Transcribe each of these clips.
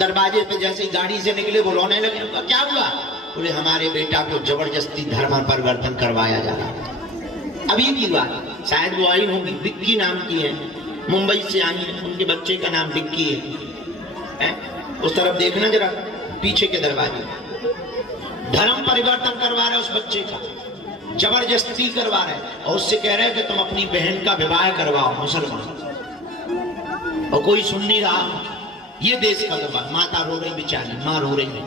दरवाजे पे जैसे ही गाड़ी से निकले वो रोने लगे। क्या हुआ? बोले हमारे बेटा को जबरदस्ती धर्म परिवर्तन करवाया जा रहा है। अभी की बात, शायद वो आई होंगी, विक्की नाम की है, मुंबई से आई है, उनके बच्चे का नाम विक्की है? उस तरफ देखना जरा, पीछे के दरवाजे धर्म परिवर्तन करवा रहे उस बच्चे का, जबरदस्ती करवा रहे और उससे कह रहे कि तुम अपनी बहन का विवाह करवाओ मुसलमान, और कोई सुन नहीं रहा। ये देश का दुर्भाग्य, माता रो रही बेचारी, माँ रो रही है,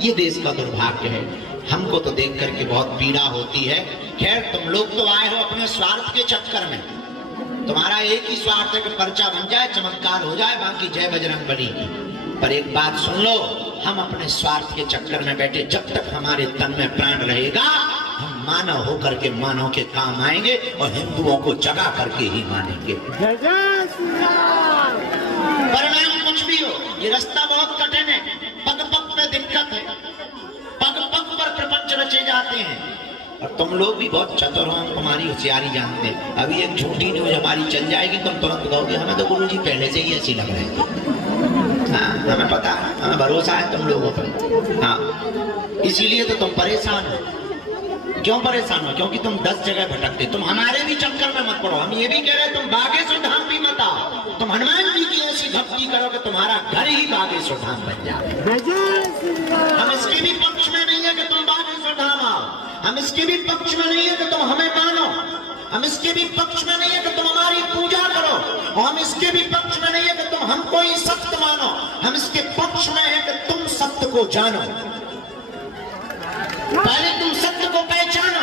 ये देश का दुर्भाग्य है। हमको तो देख करके बहुत पीड़ा होती है। खैर तुम लोग तो आए हो अपने स्वार्थ के चक्कर में, तुम्हारा एक ही स्वार्थ है कि पर्चा बन जाए, चमत्कार हो जाए, बाकी जय बजरंगबली की। पर एक बात सुन लो, हम अपने स्वार्थ के चक्कर में बैठे, जब तक हमारे तन में प्राण रहेगा हम मानव होकर के मानव के काम आएंगे और हिंदुओं को जगा करके ही मानेंगे। परिणाम कुछ भी हो, ये रास्ता बहुत कठिन है, पग पग पे दिक्कत है, पग पग पर प्रपंच रचे जाते हैं। और तुम लोग भी बहुत चतुर हो, हम तुम्हारी होशियारी जानते हैं। अभी एक झूठी न्यूज हमारी चल जाएगी, तुम तुरंत कहोगे हमें तो गुरुजी पहले से ही ऐसी लग रहे हैं। हाँ हमें पता है, हमें भरोसा है तुम लोगों पर। हाँ इसीलिए तो तुम परेशान हो। क्यों परेशान हो? क्योंकि तुम 10 जगह भटकते। तुम हमारे भी चक्कर में मत पड़ो। हम ये भी कह रहे हैं तुम बागेश्वर धाम भी मत आओ, तुम हनुमान जी की ऐसी भक्ति करो कि तुम्हारा घर ही बागेश्वर धाम बन जाए। हम इसके भी पक्ष में नहीं है कि तुम बागेश्वर धाम आओ, हम इसके भी पक्ष में नहीं है कि तुम हमें मानो, हम इसके भी पक्ष में नहीं है कि तुम हमारी पूजा करो, और हम इसके भी पक्ष में नहीं है कि तुम हमको ही सत्य मानो। हम इसके पक्ष में है कि तुम सत्य को जानो। पहले तुम सत्य को पहचानो,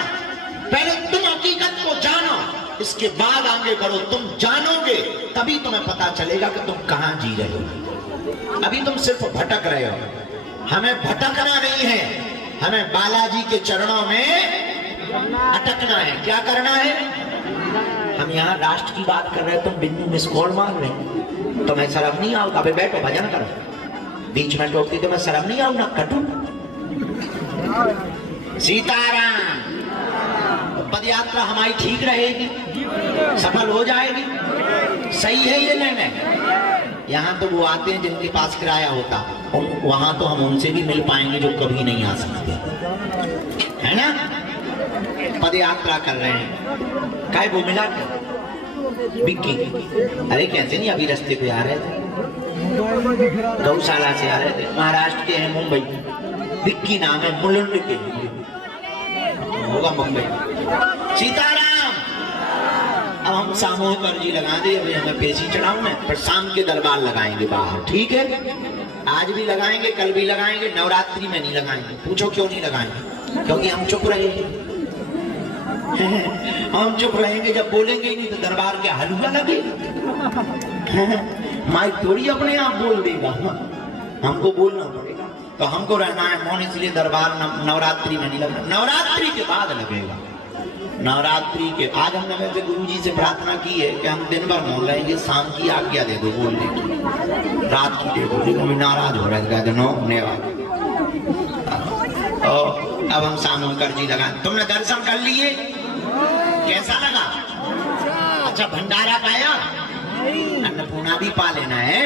पहले तुम हकीकत को जानो, इसके बाद आगे बढ़ो। तुम जानोगे तभी तुम्हें पता चलेगा कि तुम कहां जी रहे हो। अभी तुम सिर्फ भटक रहे हो, हमें भटकना नहीं है, हमें बालाजी के चरणों में अटकना है। क्या करना है? हम यहाँ राष्ट्र की बात कर रहे हैं, तुम बिंदु मिस कॉल मार रहे हो, तुम्हें शर्म नहीं आओ? अबे बैठो भजन करो, बीच में टोकती तुम्हें शर्म नहीं आओ? ना कटू। सीताराम। पद यात्रा हमारी ठीक रहेगी, सफल हो जाएगी। सही है ये निर्णय। यहाँ तो वो आते हैं जिनके पास किराया होता, वहां तो हम उनसे भी मिल पाएंगे जो कभी नहीं आ सकते, है ना? पद यात्रा कर रहे हैं, काय वो मिला विक्की? अरे कैसे नहीं, अभी रास्ते पे आ रहे थे, गौशाला से आ रहे थे, महाराष्ट्र के हैं, मुंबई। विक्की नाम है, मुलुंड के होगा मुंबई। सीताराम। अब हम सामूहिक अर्जी लगा दे, अभी हमें पेशी चढ़ाऊ में, पर शाम के दरबार लगाएंगे बाहर, ठीक है? आज भी लगाएंगे, कल भी लगाएंगे, नवरात्रि में नहीं लगाएंगे। पूछो क्यों नहीं लगाएंगे? क्योंकि हम चुप रहेंगे। हम चुप रहेंगे, जब बोलेंगे नहीं तो दरबार के हलवा लगे। माइक थोड़ी अपने आप बोल देगा, हमको बोलना पड़ेगा। तो हमको रहना है मौन, इसलिए दरबार नवरात्रि में नहीं लगना, नवरात्रि के बाद लगेगा। नवरात्रि के आज हमने वैसे गुरुजी से प्रार्थना की है कि हम दिन भर मौन रहेंगे, शाम की आज्ञा दे दो बोलने की, रात की दे दो, लेकिन नाराज हो रहे थे। नो धन्यवाद। अब हम सामूहिक अर्जी लगा। तुमने दर्शन कर लिए, कैसा लगा? अच्छा भंडारा पाया? अन्नपूर्णा भी पा लेना है।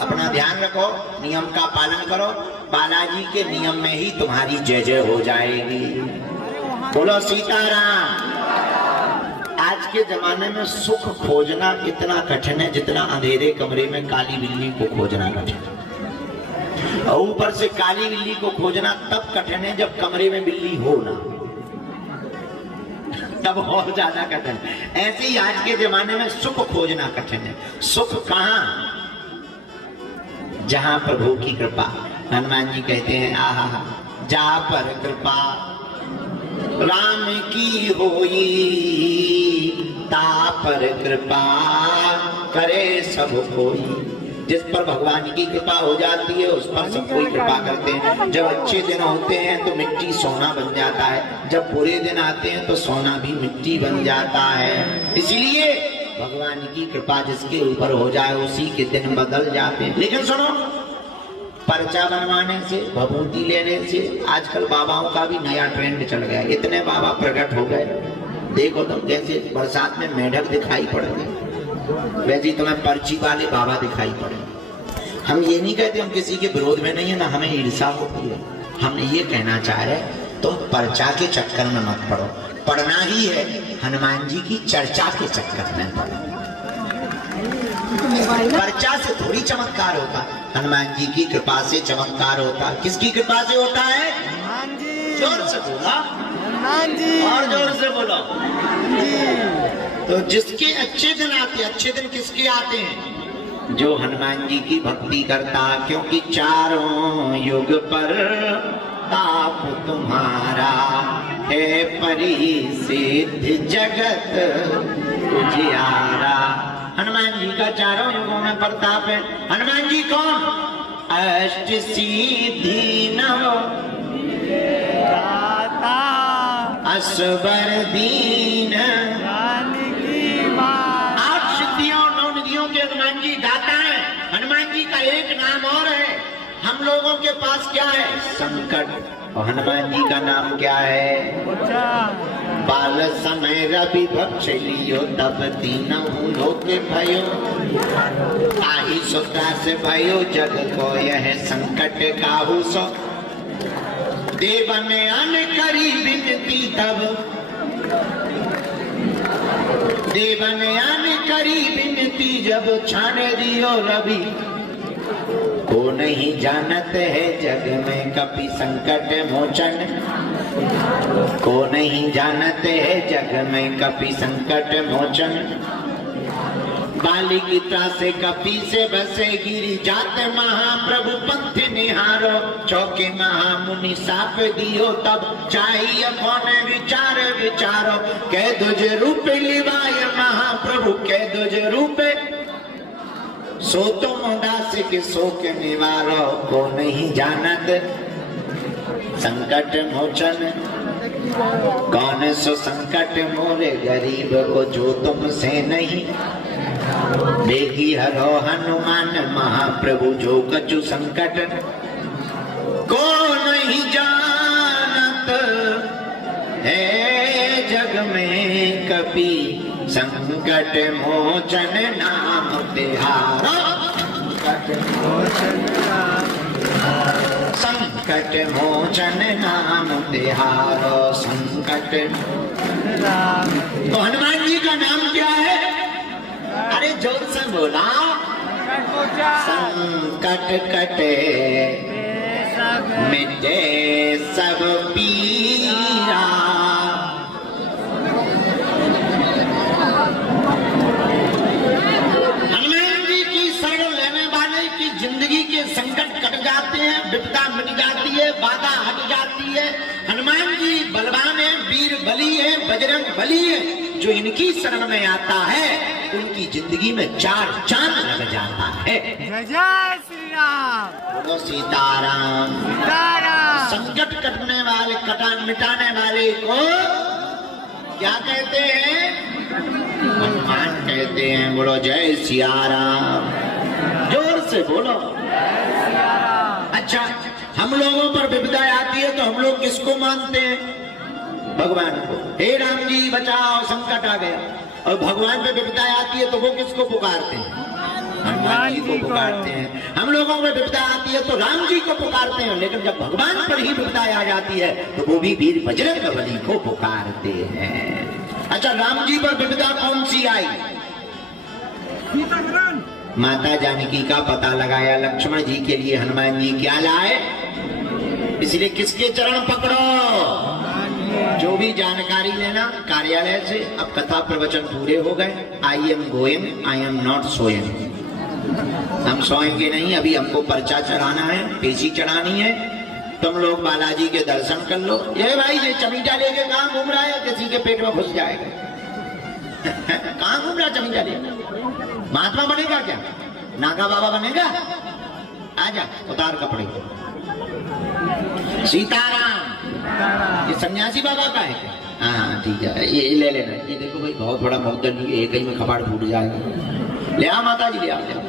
अपना ध्यान रखो, नियम का पालन करो, बालाजी के नियम में ही तुम्हारी जय जय हो जाएगी। बोलो सीताराम। आज के जमाने में सुख खोजना इतना कठिन है जितना अंधेरे कमरे में काली बिल्ली को खोजना कठिन है। और ऊपर से काली बिल्ली को खोजना तब कठिन है जब कमरे में बिल्ली हो ना, तब और ज्यादा कठिन। ऐसे ही आज के जमाने में सुख खोजना कठिन है। सुख कहां? जहां प्रभु की कृपा। हनुमान जी कहते हैं आहा, जा पर कृपा राम की होई, ता पर कृपा करे सब कोई। जिस पर भगवान की कृपा हो जाती है उस पर सब कोई कृपा करते हैं। जब अच्छे दिन होते हैं तो मिट्टी सोना बन जाता है, जब बुरे दिन आते हैं तो सोना भी मिट्टी बन जाता है। इसलिए भगवान की कृपा जिसके ऊपर हो जाए उसी के दिन बदल जाते हैं। लेकिन सुनो, पर्चा बनवाने से, भभूति लेने से आजकल बाबाओं का भी नया ट्रेंड चल गया। इतने बाबा प्रकट हो गए, देखो तुम कैसे बरसात में मेढक दिखाई पड़ेंगे, वैसे तुम्हें पर्ची वाले बाबा दिखाई पड़े। हम ये नहीं कहते हम किसी के विरोध में नहीं है, ना हमें ईर्ष्या होती है। हमने ये कहना चाह रहे तुम पर्चा के चक्कर में मत पड़ो, पढ़ना ही है हनुमान जी की चर्चा के चक्कर में पड़ो। पर्चा से थोड़ी चमत्कार होता, हनुमान जी की कृपा से चमत्कार होता। किसकी कृपा से होता है? हनुमान जी। जोर से बोला, हनुमान जी। और जोर से बोलो जी। तो जिसके अच्छे दिन आते, अच्छे दिन किसके आते हैं? जो हनुमान जी की भक्ति करता, क्योंकि चारों युग पर ताप तुम्हारा है परिसिद्ध जगत उजियारा। हनुमान जी का चारों युगों में प्रताप है। हनुमान जी कौन? अष्ट सिद्धि नव असबर दीन, 8 सिद्धियों 9 निधियों के हनुमान जी दाता है। हनुमान जी का एक नाम और है, हम लोगों के पास क्या है? संकट। और हनुमान जी का नाम क्या है? बाल समय रवि भक्ष लियो तब तीनों लोक भयो, आही सुता से भयो जग को यह संकट काहू सो। देव में अन करी विनती तब, देव ने अन करी विनती जब छाने दियो रवि। को नहीं जानत है जग में कपि संकट मोचन, को नहीं जानत है जग में कपि संकट मोचन। बाली गीता से कपि से बसे गिरी जात महाप्रभु पंथ निहारो। चौके महामुनि साप दियो तब चाहिए कौन विचार विचारो। कह दुज रूप लिवाय महाप्रभु, कह दुज रूप सो तुम उदास के शोक निवारो। को नहीं जानत संकट मोचन, कौन सो संकट मोरे गरीब को जो तुमसे नहीं। देखी हरो हनुमान महाप्रभु जो कछु संकट, को नहीं जानत है जग में कपि संकट मोचन नाम तिहारो। संकट मोचन नाम तिहारो, संकट। तो हनुमान जी का नाम क्या है? अरे जोर से बोला। संकट कटे मिटे सब पीरा, हनुमान जी की शरण लेने वाले की जिंदगी के संकट कट जाते हैं, विपदा मिट जाती है, बाधा हट जाती है। हनुमान जी बलवान है, वीर बली है, बजरंग बली है। जो इनकी शरण में आता है उनकी जिंदगी में 4 चांद लग जाता है। जय जय श्री राम, बोलो सीताराम। सीताराम। संकट कटने वाले, मिटाने वाले को क्या कहते हैं? हनुमान कहते हैं। बोलो जय सिया राम, जोर से बोलो। अच्छा, हम लोगों पर विपदा आती है तो हम लोग किसको मानते हैं? भगवान को। हे राम जी बचाओ, संकट आ गया। और भगवान पे विपदा आती है तो वो किसको पुकारते हैं? हनुमान जी को पुकारते हैं। हम लोगों में विपदा आती है तो राम जी को पुकारते हैं, लेकिन जब भगवान पर ही विपदा आ जाती है तो वो भी वीर बजरंग बली को पुकारते हैं। अच्छा, राम जी पर विपदा कौन सी आई? माता जानकी का पता लगाया लक्ष्मण जी के लिए हनुमान जी क्या लाए? इसलिए किसके चरण पकड़ो? जो भी जानकारी लेना कार्यालय से। अब कथा प्रवचन पूरे हो गए। I am going, I am not sowing. हम सोएंगे नहीं, अभी हमको पर्चा चढ़ाना है, पेशी चढ़ानी है। तुम लोग बालाजी के दर्शन कर लो। ये भाई ये चमीटा लेके कहाँ घूम रहा है? किसी के पेट में घुस जाएगा। कहाँ घूम रहा चमीटा लेके? महात्मा बनेगा क्या? नागा बाबा बनेगा? आजा, उतार कपड़े। सीताराम। ये सन्यासी बाबा का है? हाँ ठीक है, ये ले लेना। ये देखो भाई, बहुत बड़ा मौका नहीं है, एक ही में कपाड़ फूट जाएगा। ले आओ माता जी, ले आओ, ले आओ।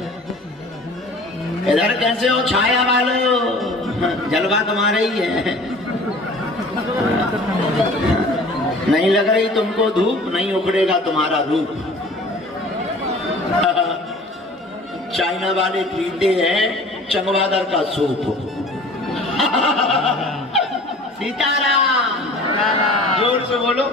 इधर कैसे हो छाया वालों? जलवा तुम्हारा ही है। नहीं लग रही तुमको धूप, नहीं उखड़ेगा तुम्हारा रूप। चाइना वाले पीते हैं चमगादड़ का सूप। सीताराम, जोर से बोलो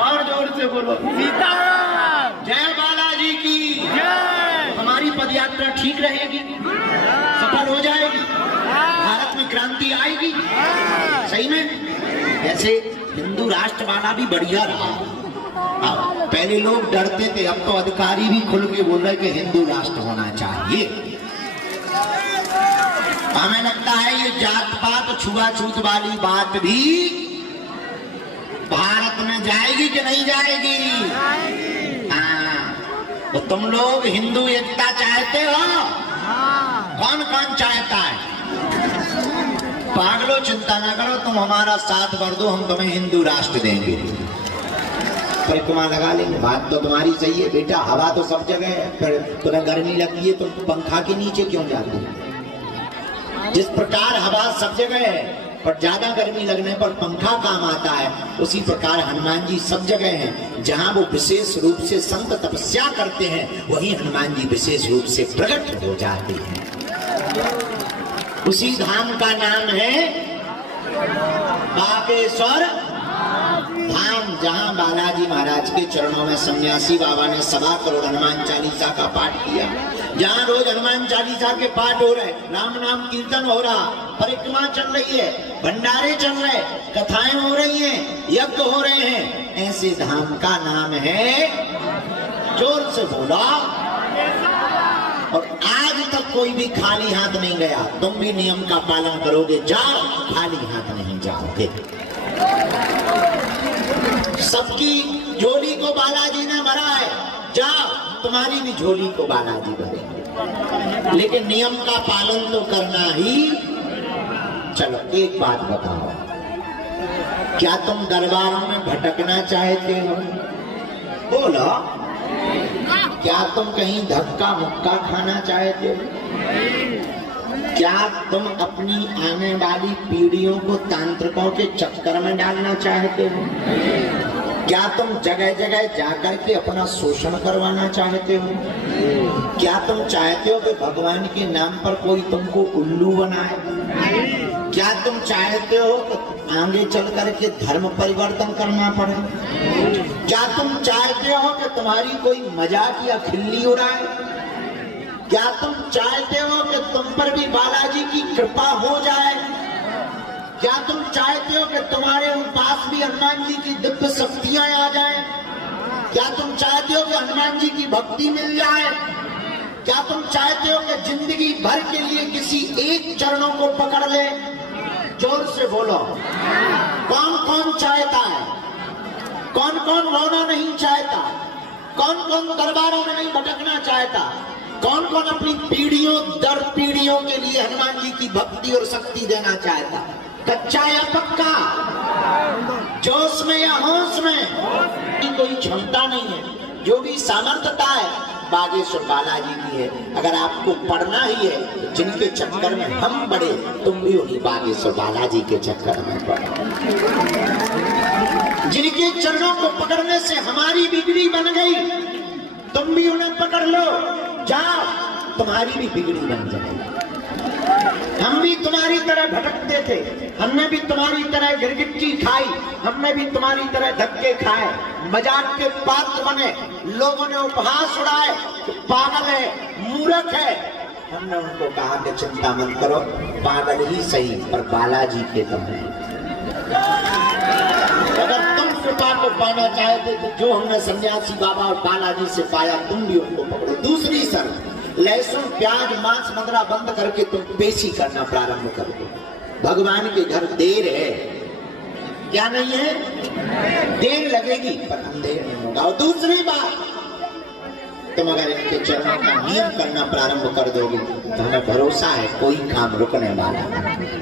और जोर से बोलो। सीताराम। जय बालाजी की जय। हमारी पदयात्रा ठीक रहेगी, सफल हो जाएगी, भारत में क्रांति आएगी। सही में ऐसे हिंदू राष्ट्र वाला भी बढ़िया रहा। पहले लोग डरते थे, अब तो अधिकारी भी खुल के बोल रहे कि हिंदू राष्ट्र होना चाहिए। हमें लगता है ये जात पात छुआछूत वाली बात भी भारत में जाएगी कि नहीं जाएगी? हाँ, तो तुम लोग हिंदू एकता चाहते हो? कौन कौन चाहता है? पागलो, चिंता ना करो, तुम हमारा साथ भर दो, हम तुम्हें हिंदू राष्ट्र देंगे। परिक्रमा लगा लेंगे। बात तो तुम्हारी सही है बेटा, हवा तो सब जगह है, फिर तुम्हें गर्मी लगती है तुम पंखा के नीचे क्यों जाते हो? जिस प्रकार हवा सब जगह है पर ज्यादा गर्मी लगने पर पंखा काम आता है, उसी प्रकार हनुमान जी सब जगह हैं। जहां वो विशेष रूप से संत तपस्या करते हैं, वहीं हनुमान जी विशेष रूप से प्रकट हो जाते हैं। उसी धाम का नाम है बागेश्वर धाम, जहां बालाजी महाराज के चरणों में सन्यासी बाबा ने 1.25 करोड़ हनुमान चालीसा का पाठ किया। जहां रोज हनुमान चालीसा के पाठ हो रहे, राम नाम कीर्तन हो रहा, परिक्रमा चल रही है, भंडारे चल रहे, कथाएं हो रही हैं, यज्ञ हो रहे हैं, ऐसे धाम का नाम है, जोर से बोला। और आज तक कोई भी खाली हाथ नहीं गया। तुम भी नियम का पालन करोगे, जाओ, खाली हाथ नहीं जाओगे। सबकी झोली को बालाजी ने भरा है, जाओ, तुम्हारी भी झोली को बालाजी भरेंगे, लेकिन नियम का पालन तो करना ही। चलो एक बात बताओ, क्या तुम दरबारों में भटकना चाहते हो? बोलो। क्या तुम कहीं धक्का मुक्का खाना चाहते हो? क्या तुम अपनी आने वाली पीढ़ियों को तांत्रिकों के चक्कर में डालना चाहते हो? क्या तुम जगह जगह जाकर के अपना शोषण करवाना चाहते हो? क्या तुम चाहते हो कि भगवान के नाम पर कोई तुमको उल्लू बनाए? क्या तुम चाहते हो कि आगे चल करके धर्म परिवर्तन करना पड़े? क्या तुम चाहते हो कि तुम्हारी कोई मजाक या खिल्ली उड़ाए? क्या तुम चाहते हो कि तुम पर भी बालाजी की कृपा हो जाए? क्या तुम चाहते हो कि तुम्हारे पास भी हनुमान जी की दिव्य शक्तियां आ जाएं? क्या तुम चाहते हो कि हनुमान जी की भक्ति मिल जाए? क्या तुम चाहते हो कि जिंदगी भर के लिए किसी एक चरणों को पकड़ ले? जोर से बोलो। कौन कौन चाहता है? कौन कौन रोना नहीं चाहता? कौन कौन दरबारों में नहीं भटकना चाहता? कौन कौन अपनी पीढ़ियों दर पीढ़ियों के लिए हनुमान जी की भक्ति और शक्ति देना चाहता? कच्चा या पक्का? जोश में या होश में? कोई क्षमता नहीं है, जो भी सामर्थ्यता है बागेश्वर बालाजी की है। अगर आपको पढ़ना ही है, जिनके चक्कर में हम पढ़े, तुम भी उन्हीं बागेश्वर बालाजी के चक्कर में पढ़ो। जिनके चरणों को पकड़ने से हमारी बिगड़ी बन गई, तुम भी उन्हें पकड़ लो, जाओ, तुम्हारी भी बिगड़ी बन जाएगी। हम भी तुम्हारी तरह भटकते थे, हमने भी तुम्हारी तरह गिरगिट्टी खाई, हमने भी तुम्हारी तरह धक्के खाए, मजाक के पात्र बने, लोगों ने उपहास उड़ाए, पागल है, मूर्ख है। हमने उनको कहा कि चिंता मत करो, पागल ही सही पर बालाजी के तुम हैं। अगर तुम कृपा को पाना चाहते तो जो हमने सन्यासी बाबा और बालाजी से पाया, तुम भी उनको पकड़ो। दूसरी शर्त, लहसुन प्याज मांस मदिरा बंद करके तुम पेशी करना प्रारंभ कर दो। भगवान के घर देर है, क्या नहीं है? देर लगेगी पर अंधेर नहीं होगा। और दूसरी बात, तुम अगर इनके चरणों का नियम करना प्रारंभ कर दोगे तो हमें भरोसा है कोई काम रुकने वाला नहीं।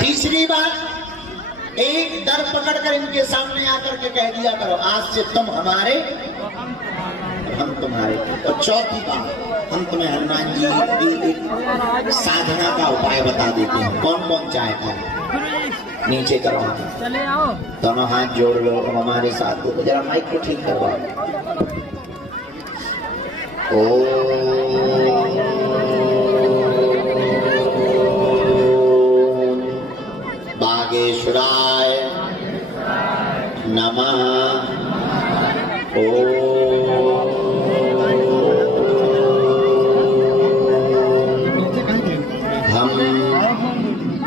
तीसरी बात, एक दर पकड़कर इनके सामने आकर के कह दिया करो, आज से तुम हमारे, हम तुम्हारे। और चौथी बात, हम तुम्हें हनुमान जी की एक साधना का उपाय बता देते हैं। कौन कौन चाहता है? नीचे करो, चले आओ, दोनों हाथ जोड़ लो, हम हमारे साथ हो। जरा माइक को ठीक करवाओ। बागेश्वराय नमः। ओम हम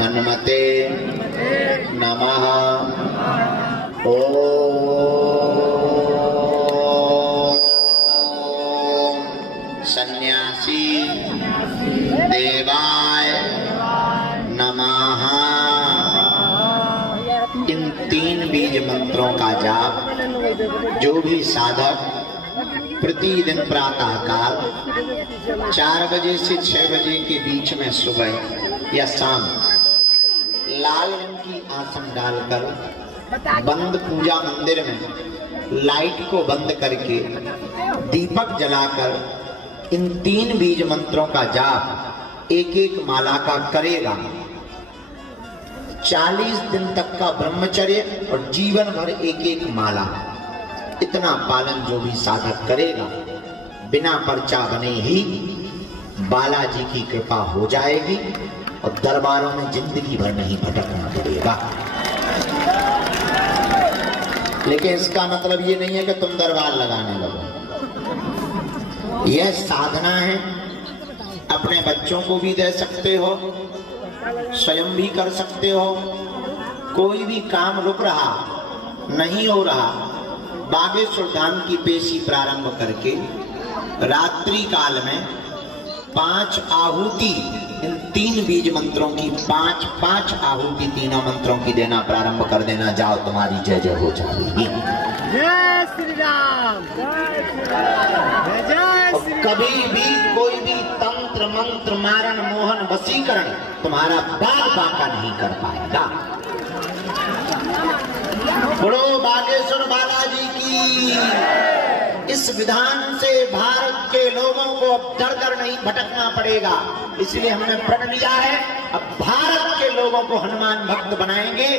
हनुमते नमः। ओम सन्यासी देवाय नमः। इन 3 बीज मंत्रों का जाप जो भी साधक प्रतिदिन प्रातः काल 4 बजे से 6 बजे के बीच में सुबह या शाम लाल रंग की आसन डालकर बंद पूजा मंदिर में लाइट को बंद करके दीपक जलाकर इन 3 बीज मंत्रों का जाप एक एक माला का करेगा। 40 दिन तक का ब्रह्मचर्य और जीवन भर एक एक माला, इतना पालन जो भी साधक करेगा बिना पर्चा बने ही बालाजी की कृपा हो जाएगी और दरबारों में जिंदगी भर नहीं भटकना पड़ेगा। लेकिन इसका मतलब ये नहीं है कि तुम दरबार लगाने लगो। यह साधना है, अपने बच्चों को भी दे सकते हो, स्वयं भी कर सकते हो। कोई भी काम रुक रहा नहीं हो रहा, बागेश्वर धाम की पेशी प्रारंभ करके रात्रि काल में 5 आहुति इन 3 बीज मंत्रों की 5-5 आहुति तीनों मंत्रों की देना प्रारंभ कर देना। जाओ, तुम्हारी जय जय हो जाएगी। जय श्री राम, जय श्री राम, जय श्री राम। कभी भी कोई भी तंत्र मंत्र मारण मोहन वशीकरण तुम्हारा बाल बांका नहीं कर पाएगा। बोलो बागेश्वर बालाजी की। इस विधान से भारत के लोगों को अब दर दर नहीं भटकना पड़ेगा। इसलिए हमने प्रण लिया है, अब भारत के लोगों को हनुमान भक्त बनाएंगे।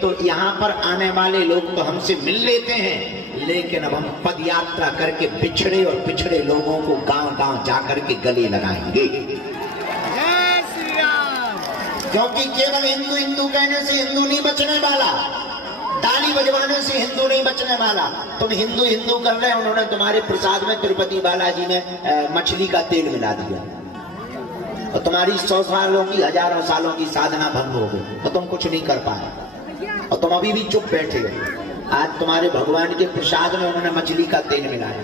तो यहाँ पर आने वाले लोग तो हमसे मिल लेते हैं, लेकिन अब हम पद यात्रा करके पिछड़े और पिछड़े लोगों को गांव-गांव जाकर के गले लगाएंगे। जय श्री राम। क्योंकि केवल हिंदू हिंदू कहने से हिंदू नहीं बचने वाला, ताली बजवाने से हिंदू नहीं बचने वाला। तुम हिंदू हिंदू कर रहे, उन्होंने तुम्हारे प्रसाद में तिरुपति बालाजी ने मछली का तेल मिला दिया और तुम्हारी 100 सालों की 1000 सालों की साधना भंग हो गई तो तुम कुछ नहीं कर पाए और तुम अभी भी चुप बैठे हो। आज तुम्हारे भगवान के प्रसाद में उन्होंने मछली का तेल मिलाया।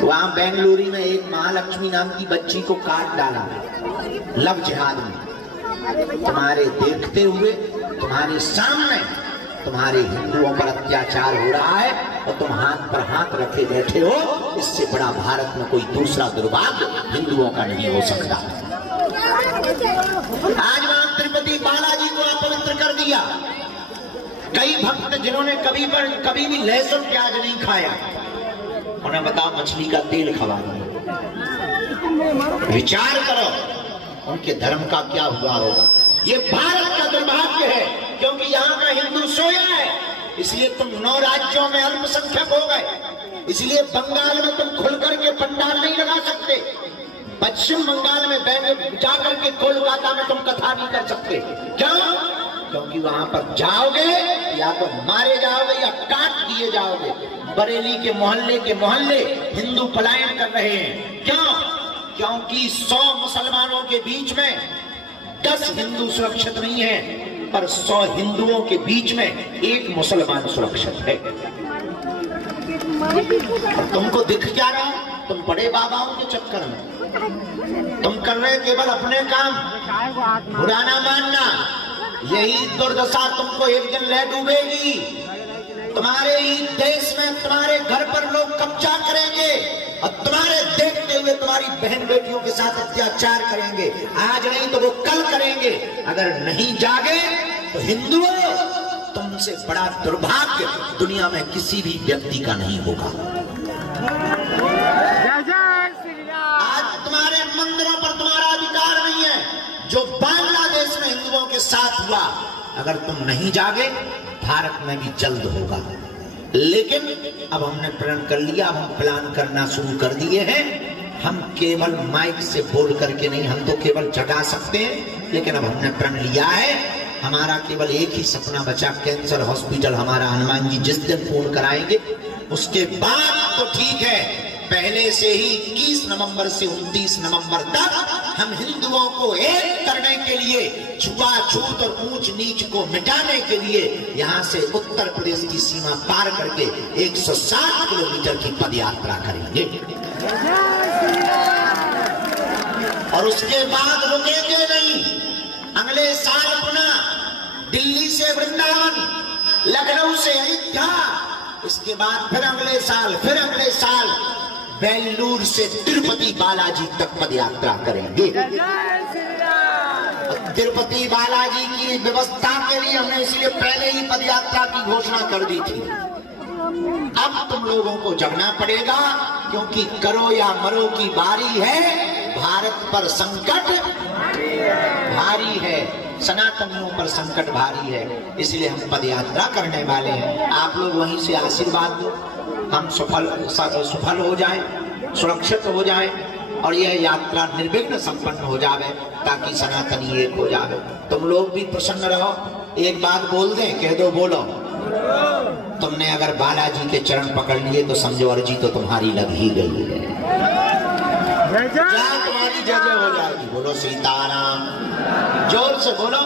वहां बेंगलुरु में एक महालक्ष्मी नाम की बच्ची को काट डाला लव जिहाद में। तुम्हारे देखते हुए तुम्हारे सामने तुम्हारे हिंदुओं पर अत्याचार हो रहा है और तुम हाथ पर हाथ रखे बैठे हो। इससे बड़ा भारत में कोई दूसरा दुर्भाग्य हिंदुओं का नहीं हो सकता। आज वहां तिरुपति बालाजी को अपवित्र कर दिया। कई भक्त जिन्होंने कभी भी लहसुन प्याज नहीं खाया, उन्हें बताओ मछली का तेल खवा दिया। विचार करो उनके धर्म का क्या हुआ होगा। ये भारत का दुर्भाग्य है, क्योंकि यहाँ का हिंदू सोया है। इसलिए तुम 9 राज्यों में अल्पसंख्यक हो गए। इसलिए बंगाल में तुम खुल करके पंडाल नहीं लगा सकते, पश्चिम बंगाल में जाकर के कोलकाता में तुम कथा नहीं कर सकते। क्यों? क्योंकि वहां पर जाओगे या तो मारे जाओगे या काट दिए जाओगे। बरेली के मोहल्ले हिंदू पलायन कर रहे हैं। क्यों? क्योंकि 100 मुसलमानों के बीच में 10 हिंदू सुरक्षित नहीं है, पर 100 हिंदुओं के बीच में 1 मुसलमान सुरक्षित है। तुमको दिख क्या रहा? तुम बड़े बाबाओं के चक्कर में तुम कर रहे केवल अपने काम, बुरा ना मानना। यही दुर्दशा तुमको एक दिन ले डूबेगी। तुम्हारे ही देश में तुम्हारे घर पर लोग कब्जा करेंगे और तुम्हारे देखते हुए तुम्हारी बहन बेटियों के साथ अत्याचार करेंगे। आज नहीं तो वो कल करेंगे। अगर नहीं जागे तो हिंदुओं, तुमसे बड़ा दुर्भाग्य दुनिया में किसी भी व्यक्ति का नहीं होगा। आज तुम्हारे मंदिरों पर तुम्हारा अधिकार नहीं है। जो बांग्लादेश में हिंदुओं के साथ हुआ, अगर तुम नहीं जागे भारत में भी जल्द होगा। लेकिन अब हमने प्रण कर लिया, अब हम प्लान करना शुरू कर दिए हैं। हम केवल माइक से बोल करके नहीं, हम तो केवल जगा सकते हैं, लेकिन अब हमने प्रण लिया है। हमारा केवल एक ही सपना बचा, कैंसर हॉस्पिटल हमारा हनुमान जी जिस दिन पूर्ण कराएंगे उसके बाद तो ठीक है, पहले से ही 21 नवंबर से 29 नवंबर तक हम हिंदुओं को एक करने के लिए, छुआछूत और ऊंच नीच को मिटाने के लिए यहाँ से उत्तर प्रदेश की सीमा पार करके 160 किलोमीटर की पद यात्रा करेंगे और उसके बाद रुकेंगे नहीं। अगले साल पुनः दिल्ली से वृंदावन, लखनऊ से अयोध्या, इसके बाद फिर अगले साल बेंगलुरु से तिरुपति बालाजी तक पद यात्रा करेंगे। तिरुपति बालाजी की व्यवस्था के लिए हमने इसलिए पहले ही पद यात्रा की घोषणा कर दी थी। अब तुम लोगों को जगना पड़ेगा, क्योंकि करो या मरो की बारी है। भारत पर संकट भारी है, सनातनियों पर संकट भारी है, इसलिए हम पद यात्रा करने वाले हैं। आप लोग वहीं से आशीर्वाद दो, हम सफल हो जाएं, सुरक्षित हो जाएं और यह यात्रा निर्विघ्न संपन्न हो जावे, ताकि सनातनी एक हो जावे। तुम लोग भी प्रसन्न रहो। एक बात बोल दें, कह दो, बोलो। तुमने अगर बालाजी के चरण पकड़ लिए तो समझो अर्जी तो तुम्हारी लग ही गई है, क्या तुम्हारी जय हो जाएगी। बोलो सीताराम, जोर से बोलो।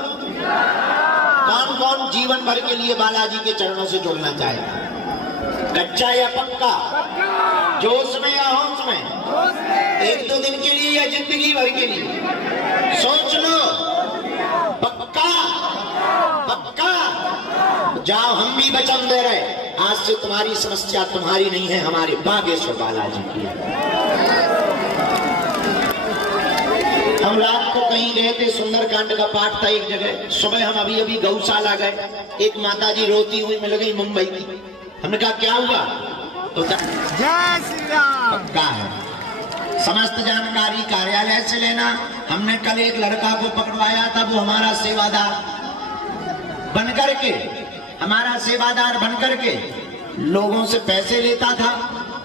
कौन कौन जीवन भर के लिए बालाजी के चरणों से जुड़ना चाहेगा? कच्चा या पक्का? जोश में या होश में? एक दो दिन के लिए या जिंदगी भर के लिए? सोच लो। पक्का? पक्का? जाओ, हम भी वचन दे रहे, आज से तुम्हारी समस्या तुम्हारी नहीं है, हमारे बागेश्वर बालाजी की है। हम रात को कहीं गए थे, सुंदरकांड का पाठ था एक जगह। सुबह हम अभी गौशाला गए, एक माताजी रोती हुई मिल गई मुंबई की। हमने कहा क्या हुआ? तो जय श्री राम। पक्का है, समस्त जानकारी कार्यालय से लेना। हमने कल एक लड़का को पकड़वाया था, वो हमारा सेवादार बनकर के, लोगों से पैसे लेता था।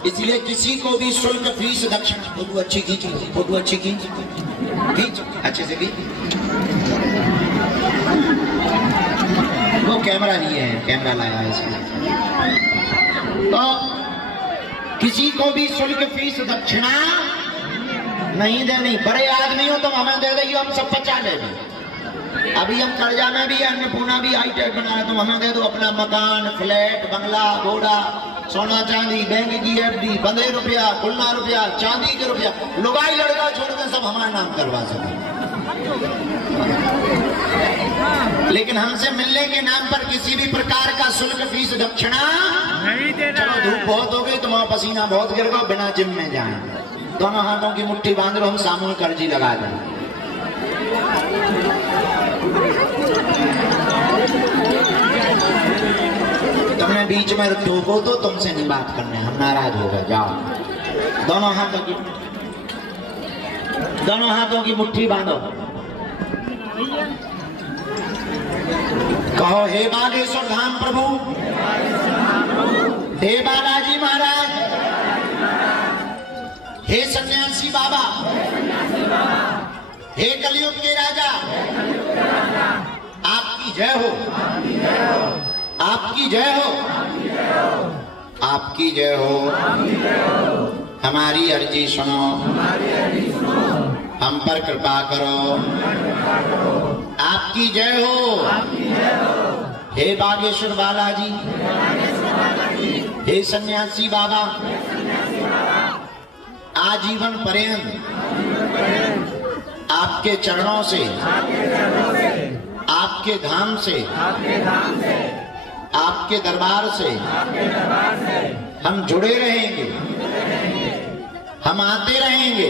इसलिए किसी को भी शुल्क, फीस, दक्षिणा, फोटो अच्छी खींच, अच्छे से खींच। वो कैमरा लिए हैं, कैमरा लाया है इसलिए। तो किसी को भी शुल्क, फीस, दक्षिणा नहीं देनी। बड़े आदमी हो तो हमें दे देगी, हम सब बचा लेंगे। अभी हम कर्जा में भी, अन्नपूर्णा भी हाईटेक बना रहे, तो हमें दे दो अपना मकान, फ्लैट, बंगला, घोड़ा, सोना चांदी, बैंक की एफडी, बंधे रुपया, खुलना रुपया, चांदी के रुपया, लुगाई लड़का छोड़ के सब हमारे नाम करवा सके। लेकिन हमसे मिलने के नाम पर किसी भी प्रकार का शुल्क, फीस, दक्षिणा नहीं देना। चलो धूप बहुत हो गई, तुम्हारा पसीना बहुत गिर गया, बिना जिम में जाए, दोनों हाथों की मुट्ठी बांध लो, हम सामूहिक अर्जी लगा दें। तुमने बीच में टोको तो तुमसे नहीं बात करने, हम नाराज हो गए। जाओ, दोनों हाथों की मुट्ठी बांधो, कहो हे बागेश्वर धाम प्रभु, हे बालाजी महाराज, हे सन्यासी बाबा, हे कलयुग के राजा, आपकी जय हो, आपकी जय हो, आपकी जय हो। हमारी अर्जी सुनो, हम पर कृपा करो, आपकी जय हो। हे बागेश्वर बालाजी, हे सन्यासी बाबा, आजीवन पर्यंत आपके चरणों से, आपके धाम से, आपके दरबार से हम जुड़े रहेंगे, हम आते रहेंगे,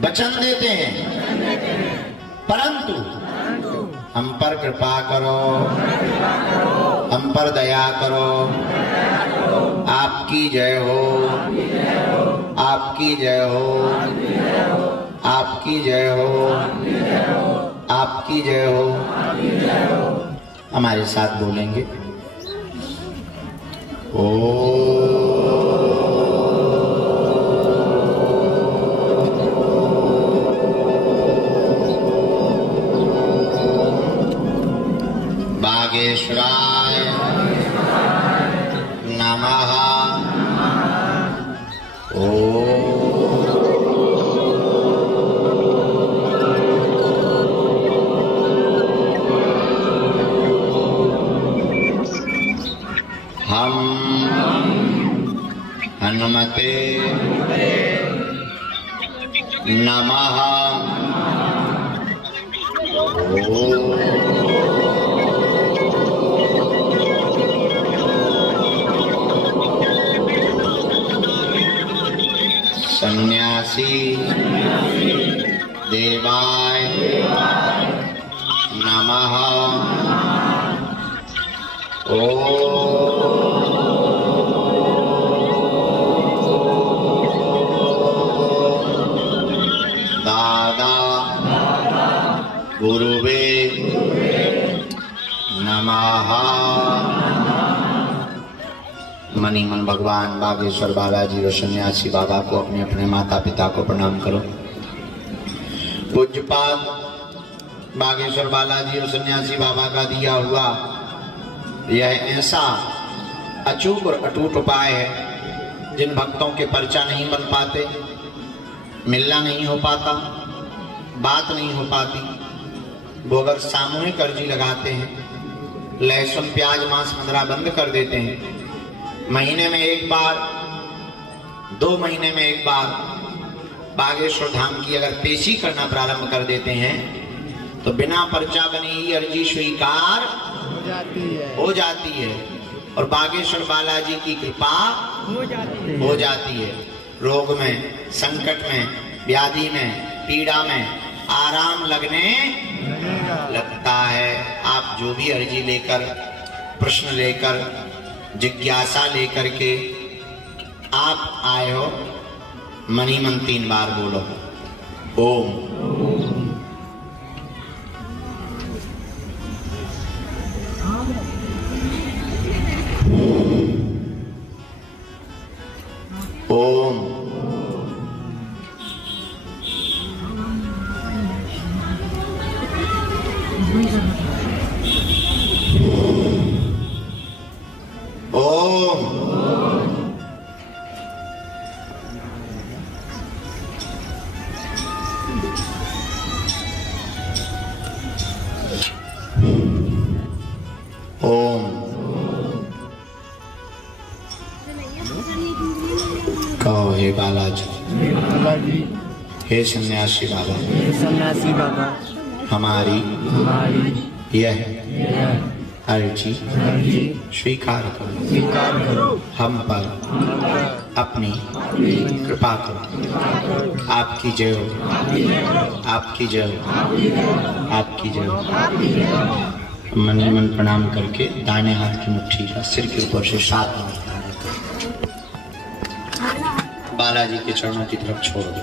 वचन देते हैं। परंतु हम पर कृपा करो, हम पर दया करो। आपकी जय हो, आपकी जय हो, आपकी जय हो, आपकी जय हो। हमारे साथ बोलेंगे। बागेश्वराय नमः। हम हनुमते नमः। सन्यासी देवाय नमः। दादा गुरुवे नमः। मनी मन भगवान बागेश्वर बालाजी और सन्यासी बाबा को अपने अपने माता पिता को प्रणाम करो। पूज्यपाद बागेश्वर बालाजी और सन्यासी बाबा का दिया हुआ यह ऐसा अचूक और अटूट उपाय है, जिन भक्तों के पर्चा नहीं बन पाते, मिलना नहीं हो पाता, बात नहीं हो पाती, वो अगर सामूहिक अर्जी लगाते हैं, लहसुन प्याज मांस मदिरा बंद कर देते हैं, महीने में एक बार 2 महीने में एक बार बागेश्वर धाम की अगर पेशी करना प्रारंभ कर देते हैं, तो बिना पर्चा बने ही अर्जी स्वीकार हो जाती है और बागेश्वर बालाजी की कृपा हो जाती है। रोग में, संकट में, व्याधि में, पीड़ा में आराम लगने लगता है। आप जो भी अर्जी लेकर, प्रश्न लेकर, जिज्ञासा लेकर के आप आए हो, मनी मन 3 बार बोलो ओम। ओम। ओम। ओम। कहो हे बालाजी, हे सन्यासी बाबा, हमारी यह अर्जी स्वीकार करो, हम पर अपनी कृपा करो। आपकी जय हो, आपकी जय हो, आपकी जय हो। मन मन प्रणाम करके दाहिने हाथ की मुट्ठी का सिर के ऊपर से 7 बार बालाजी के चरणों की तरफ छोड़ दो।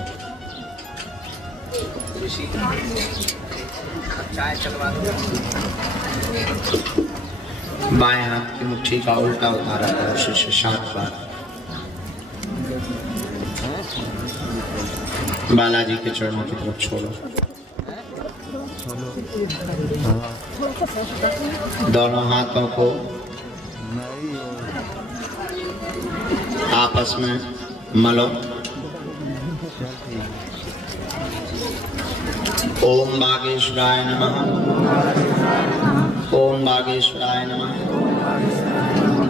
बाएं हाथ की मुट्ठी का उल्टा उतारा करो, सिर से 7 बार बालाजी के चरणों की तरफ छोड़ो। दोनों हाथों को आपस में मलो। ओम बागेश्वराय नमः। ओम बागेश्वराय नमः।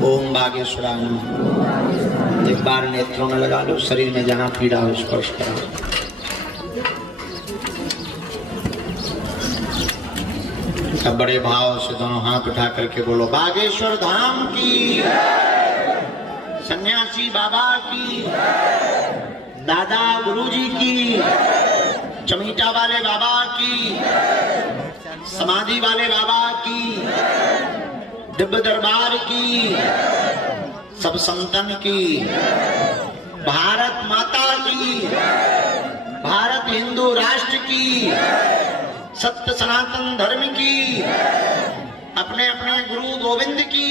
ओम बागेश्वराय नमः। एक बार नेत्रों में लगा लो, शरीर में जहां पीड़ा हो स्पर्श करो। अब बड़े भाव से दोनों हाथ उठा करके बोलो बागेश्वर धाम की, सन्यासी बाबा की, दादा गुरुजी की, चमीटा वाले बाबा की, समाधि वाले बाबा की, दिव्य दरबार की, सब संतन की, भारत माता की, भारत हिंदू राष्ट्र की, सत्य सनातन धर्म की, अपने अपने गुरु गोविंद की,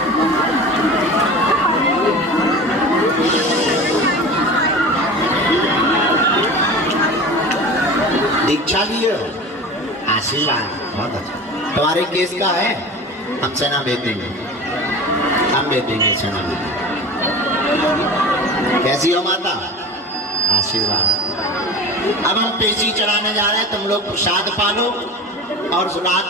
दीक्षा लिए हो, आशीर्वाद, बहुत अच्छा। तुम्हारे केस का है, हम सेना भेज देंगे, हम भेज देंगे सेना भेज देंगे। कैसी हो माता? आशीर्वाद। अब हम पेशी चढ़ाने जा रहे हैं, तुम लोग प्रसाद पालो और रात